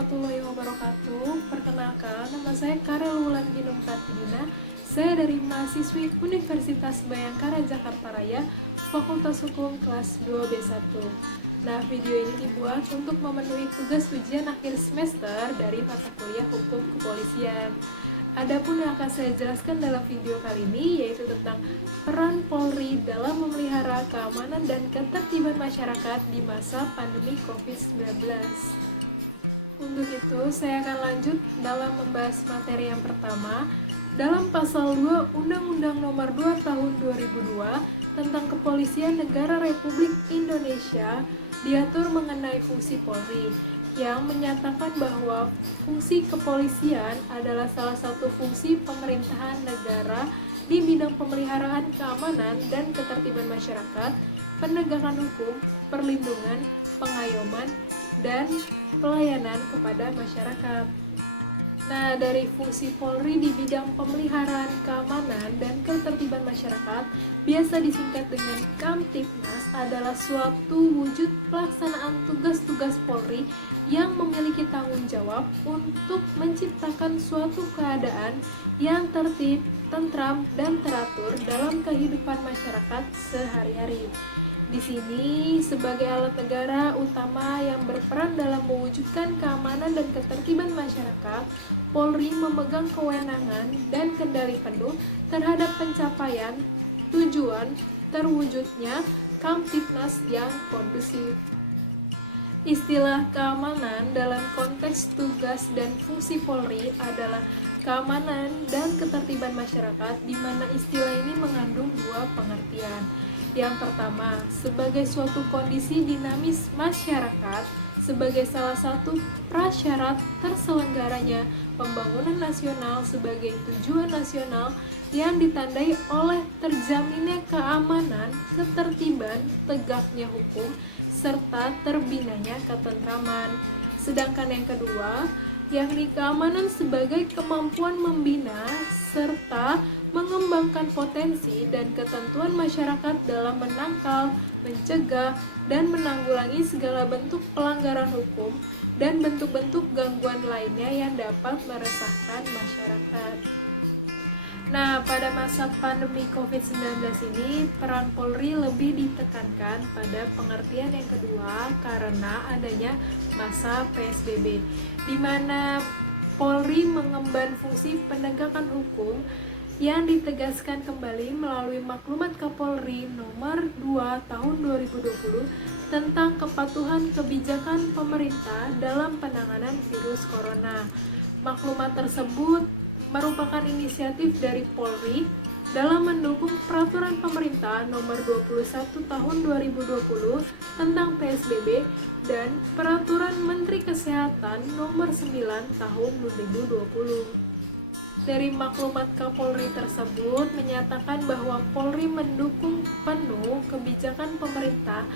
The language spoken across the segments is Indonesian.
warahmatullahi wabarakatuh. Perkenalkan, nama saya Karel Wulan Ginum Kartidina. Saya dari mahasiswi Universitas Bayangkara Jakarta Raya, Fakultas Hukum kelas 2B1. Nah, video ini dibuat untuk memenuhi tugas ujian akhir semester dari mata kuliah Hukum Kepolisian. Adapun yang akan saya jelaskan dalam video kali ini yaitu tentang peran Polri dalam memelihara keamanan dan ketertiban masyarakat di masa pandemi COVID-19. Untuk itu, saya akan lanjut dalam membahas materi yang pertama. Dalam pasal 2 Undang-Undang Nomor 2 Tahun 2002 tentang Kepolisian Negara Republik Indonesia diatur mengenai fungsi Polri, yang menyatakan bahwa fungsi kepolisian adalah salah satu fungsi pemerintahan negara di bidang pemeliharaan keamanan dan ketertiban masyarakat, penegakan hukum, perlindungan, pengayoman, dan pelayanan kepada masyarakat. Nah, dari fungsi Polri di bidang pemeliharaan keamanan dan ketertiban masyarakat, biasa disingkat dengan Kamtibmas, adalah suatu wujud pelaksanaan tugas-tugas Polri yang memiliki tanggung jawab untuk menciptakan suatu keadaan yang tertib, tentram, dan teratur dalam kehidupan masyarakat sehari-hari. Di sini, sebagai alat negara utama yang berperan dalam mewujudkan keamanan dan ketertiban masyarakat, Polri memegang kewenangan dan kendali penuh terhadap pencapaian tujuan terwujudnya Kamtibnas yang kondusif. Istilah keamanan dalam konteks tugas dan fungsi Polri adalah keamanan dan ketertiban masyarakat, di mana istilah ini mengandung dua pengertian. Yang pertama, sebagai suatu kondisi dinamis masyarakat, sebagai salah satu prasyarat terselenggaranya pembangunan nasional sebagai tujuan nasional yang ditandai oleh terjaminnya keamanan, ketertiban, tegaknya hukum, serta terbinanya ketentraman. Sedangkan yang kedua, yakni keamanan sebagai kemampuan membina serta mengembangkan potensi dan ketentuan masyarakat dalam menangkal, mencegah, dan menanggulangi segala bentuk pelanggaran hukum dan bentuk-bentuk gangguan lainnya yang dapat meresahkan masyarakat. Nah, pada masa pandemi COVID-19 ini, peran Polri lebih ditekankan pada pengertian yang kedua karena adanya masa PSBB, di mana Polri mengemban fungsi penegakan hukum yang ditegaskan kembali melalui Maklumat Kapolri Nomor 2 Tahun 2020 tentang kepatuhan kebijakan pemerintah dalam penanganan virus corona. Maklumat tersebut merupakan inisiatif dari Polri dalam mendukung peraturan pemerintah Nomor 21 Tahun 2020 tentang PSBB dan peraturan Menteri Kesehatan Nomor 9 Tahun 2020. Dari maklumat Kapolri tersebut menyatakan bahwa Polri mendukung penuh kebijakan pemerintah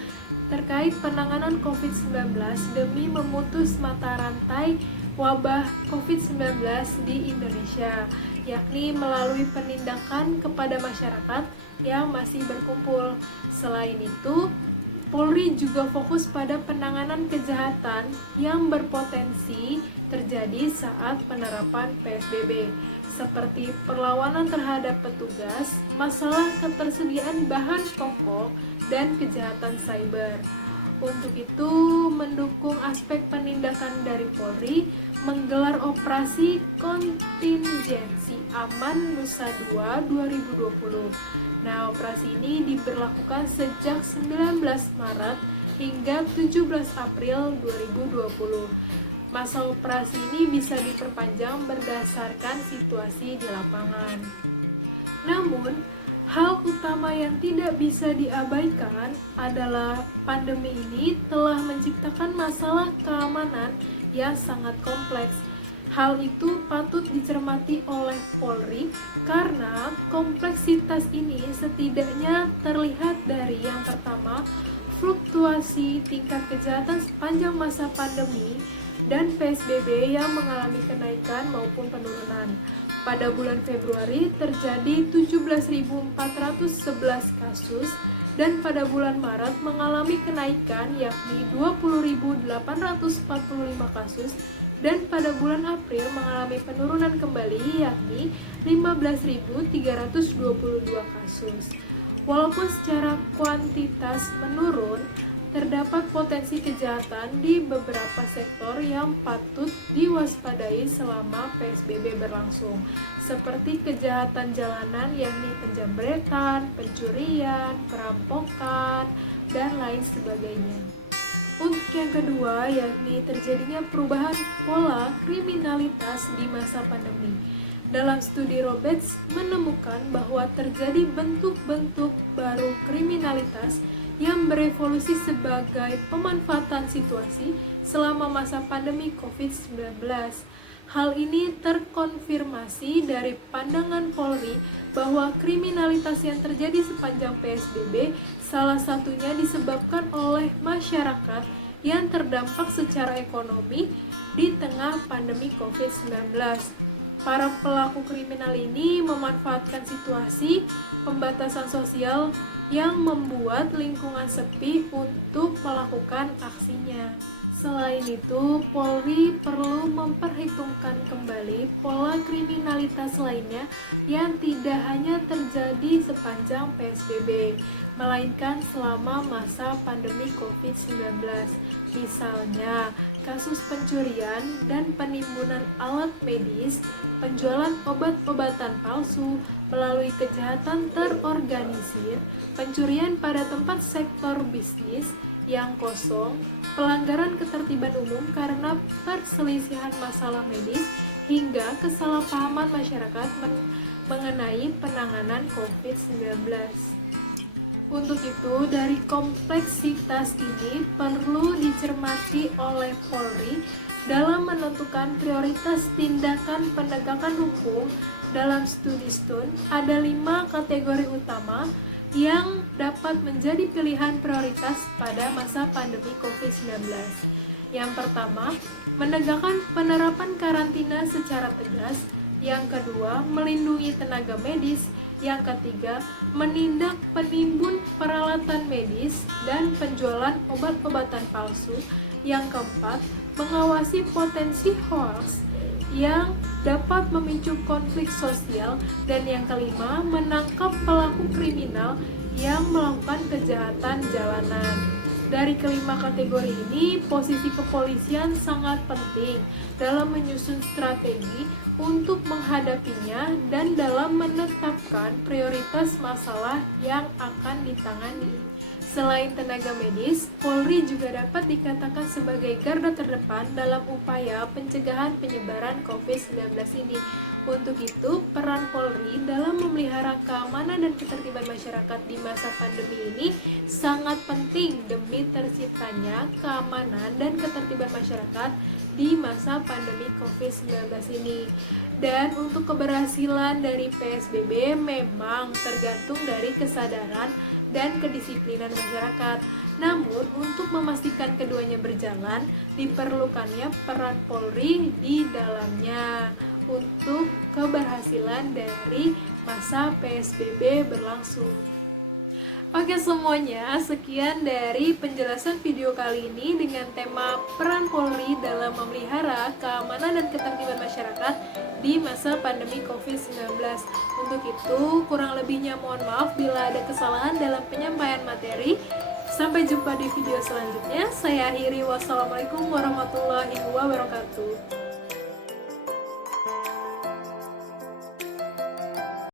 terkait penanganan COVID-19 demi memutus mata rantai wabah COVID-19 di Indonesia, yakni melalui penindakan kepada masyarakat yang masih berkumpul. Selain itu, Polri juga fokus pada penanganan kejahatan yang berpotensi terjadi saat penerapan PSBB, seperti perlawanan terhadap petugas, masalah ketersediaan bahan pokok, dan kejahatan cyber. Untuk itu, mendukung aspek penindakan dari Polri, menggelar operasi kontingensi aman Nusa 2 2020. Nah, operasi ini diberlakukan sejak 19 Maret hingga 17 April 2020. Masa operasi ini bisa diperpanjang berdasarkan situasi di lapangan. Namun, hal utama yang tidak bisa diabaikan adalah pandemi ini telah menciptakan masalah keamanan yang sangat kompleks. Hal itu patut dicermati oleh Polri karena kompleksitas ini setidaknya terlihat dari yang pertama, fluktuasi tingkat kejahatan sepanjang masa pandemi dan PSBB yang mengalami kenaikan maupun penurunan. Pada bulan Februari terjadi 17.411 kasus dan pada bulan Maret mengalami kenaikan yakni 20.845 kasus dan pada bulan April mengalami penurunan kembali yakni 15.322 kasus. Walaupun secara kuantitas menurun, terdapat potensi kejahatan di beberapa sektor yang patut diwaspadai selama PSBB berlangsung, seperti kejahatan jalanan yakni penjambretan, pencurian, perampokan, dan lain sebagainya. Untuk yang kedua, yakni terjadinya perubahan pola kriminalitas di masa pandemi. Dalam studi Roberts menemukan bahwa terjadi bentuk-bentuk baru kriminalitas yang berevolusi sebagai pemanfaatan situasi selama masa pandemi COVID-19. Hal ini terkonfirmasi dari pandangan Polri bahwa kriminalitas yang terjadi sepanjang PSBB salah satunya disebabkan oleh masyarakat yang terdampak secara ekonomi di tengah pandemi COVID-19. Para pelaku kriminal ini memanfaatkan situasi pembatasan sosial yang membuat lingkungan sepi untuk melakukan aksinya. Selain itu, Polri perlu memperhitungkan kembali pola kriminalitas lainnya yang tidak hanya terjadi sepanjang PSBB, melainkan selama masa pandemi COVID-19. Misalnya, kasus pencurian dan penimbunan alat medis, penjualan obat-obatan palsu melalui kejahatan terorganisir, pencurian pada tempat sektor bisnis yang kosong, pelanggaran ketertiban umum karena perselisihan masalah medis, hingga kesalahpahaman masyarakat mengenai penanganan COVID-19. Untuk itu, dari kompleksitas ini perlu dicermati oleh Polri dalam menentukan prioritas tindakan penegakan hukum. Dalam studi Stone, ada 5 kategori utama yang dapat menjadi pilihan prioritas pada masa pandemi COVID-19. Yang pertama, menegakkan penerapan karantina secara tegas. Yang kedua, melindungi tenaga medis. Yang ketiga, menindak penimbun peralatan medis dan penjualan obat-obatan palsu. Yang keempat, mengawasi potensi hoax yang dapat memicu konflik sosial. Dan yang kelima, menangkap pelaku kriminal yang melakukan kejahatan jalanan. Dari kelima kategori ini, posisi kepolisian sangat penting dalam menyusun strategi untuk menghadapinya dan dalam menetapkan prioritas masalah yang akan ditangani. Selain tenaga medis, Polri juga dapat dikatakan sebagai garda terdepan dalam upaya pencegahan penyebaran COVID-19 ini. Untuk itu, peran Polri dalam memelihara keamanan dan ketertiban masyarakat di masa pandemi ini sangat penting demi terciptanya keamanan dan ketertiban masyarakat di masa pandemi COVID-19 ini. Dan untuk keberhasilan dari PSBB memang tergantung dari kesadaran dan kedisiplinan masyarakat. Namun, untuk memastikan keduanya berjalan, diperlukannya peran Polri di dalamnya untuk keberhasilan dari masa PSBB berlangsung. Oke semuanya, sekian dari penjelasan video kali ini dengan tema peran Polri dalam memelihara keamanan dan ketertiban masyarakat di masa pandemi COVID-19. Untuk itu, kurang lebihnya mohon maaf bila ada kesalahan dalam penyampaian materi. Sampai jumpa di video selanjutnya. Saya akhiri, wassalamualaikum warahmatullahi wabarakatuh.